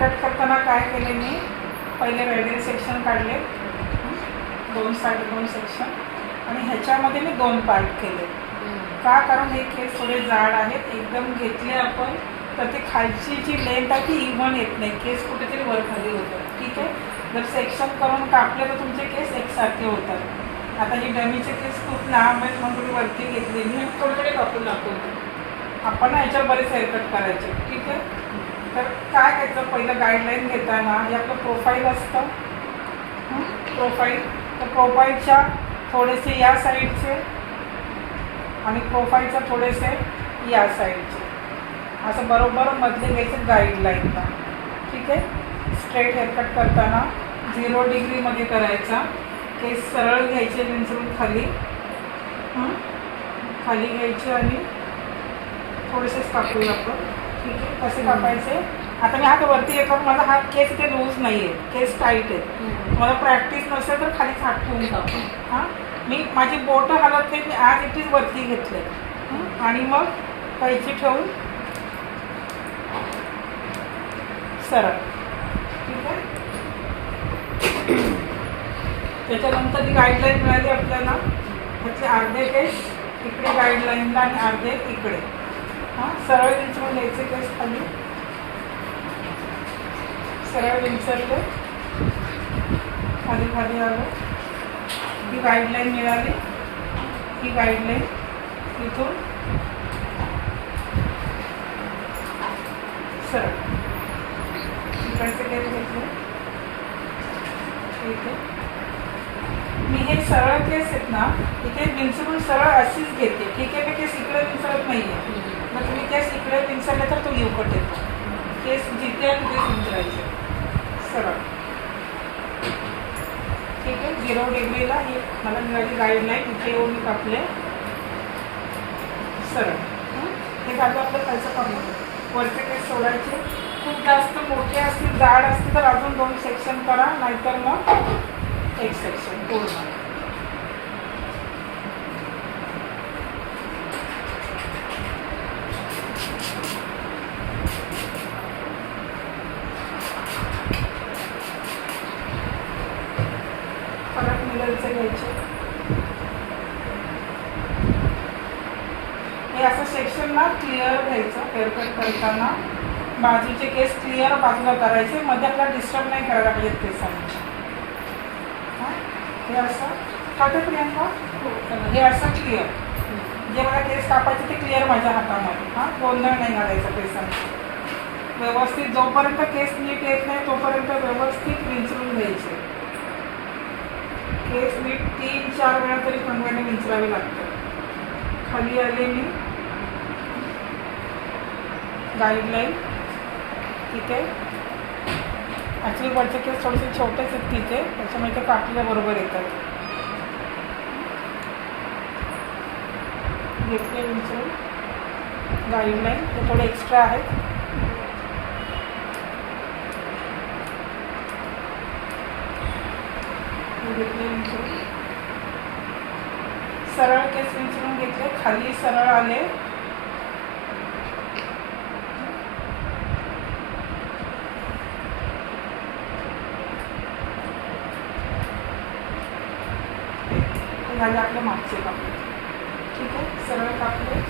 Cut करताना काय केले मी, पहिले वेगळे सेक्शन काढले, 2 सेक्शन, आणि ह्याच्यामध्ये मी 2 पार्ट केले. का? कारण हे केस थोडे जाड आहेत, एकदम घेतले आपण तर ते खालची जी लेंथ आहे ती इव्हन येत नाही, केस कुठेतरी वर खाली होतात. ठीक आहे, जर सेक्शन करून कापले तर तुमचे केस एकसारखे होतात. आता ही डमीचे केस खूप लांब आहेत म्हणून तुम्ही वरती घेतलेली आणि थोडे कापून दाखवतो. आपण ह्याच्यावर बरेच हेअरकट करायचे. ठीक आहे, तर काय करायचं, पहिलं गाईडलाईन घेताना हे आपलं प्रोफाईल असतं, प्रोफाईल, तर प्रोफाईलच्या थोडेसे या साईडचे आणि प्रोफाईलच्या थोडेसे या साईडचे असं बरोबर मधले घ्यायचे गाईडलाईनला. ठीक आहे, स्ट्रेट हेअरकट करताना 0 डिग्रीमध्ये करायचा. केस सरळ घ्यायचे विंचरून खाली खाली घ्यायचे आणि थोडेसेच कापूया आपण. ठीक आहे, कसे कापायचे, आता मी हात वरती घेतो, माझा हात केस इथे लूज नाही आहे, केस टाईट आहे. मला प्रॅक्टिस नसेल तर खालीच हात ठेवून कापू. मी माझी बोटं हलत नाही, मी आज इथेच वरती घेतले आणि मग कैची ठेवून सरळ. ठीक आहे, त्याच्यानंतर ही गाईडलाईन मिळाली आपल्याला. त्याचे अर्धे केस इकडे गाईडलाईनला आणि अर्धे इकडे. सरळ विंचरून घ्यायचे केस खाली, सरळ विंचरले, खाली खाली आलं. ही गाईडलाईन मिळाली, ही गाईडलाईन इथून सरळ इकडचे केस घेतले. ठीक आहे, मी हे सरळ केस आहेत ना इथे विंचरून सरळ अशीच घेते. ठीक आहे, मी केस इकडे विंचरत नाही आहे, मग तुम्ही केस इकडे विंचरले तर तो येऊकट येतो. केस जिथे आहे तिथे विंचरायचे सरळ. ठीक आहे, 0 डिग्रीला ही मला मिळाली गाईडलाईन, इथे येऊन मी कापले सरळ. हे झालं आपलं खालचं काम. वरचे केस सोडायचे. खूप जास्त मोठे असतील, जाड असतील तर अजून 2 सेक्शन करा, नाहीतर मग 1 सेक्शन पूर्ण. परत मिडलचे घ्यायचे. हे असं सेक्शन ना क्लिअर घ्यायचं हेअरकट करताना. बाजूचे केस क्लिअर बाजूला करायचे, मध्ये आपल्याला डिस्टर्ब नाही करायला पाहिजेत केसांची. हे असं खाते प्रियांका, हे असं क्लिअर. जे मला केस कापायचे ते क्लिअर माझ्या हातामध्ये. गोंधळ नाही घालायचा केसांचा. व्यवस्थित जोपर्यंत केस नीट येत नाही तोपर्यंत व्यवस्थित विंचरून घ्यायचे. केस नीट 3-4 वेळा तरी कंगव्याने विंचरावे लागतं. खाली आले मी, गाईडलाईन. ठीक आहे, ॲक्च्युली वरचे केस थोडेसे छोटेच आहेत तिथे, त्याच्यामुळे ते कापल्या बरोबर येतात. घेतले विंचरून गाईडलाईन, ते थोडे एक्स्ट्रा आहेत. घेतले विंचरून सरळ केस विंचरून घेतले, खाली सरळ आले. झाले आपले मागचे कापले. ठीक आहे, सरळ कापले.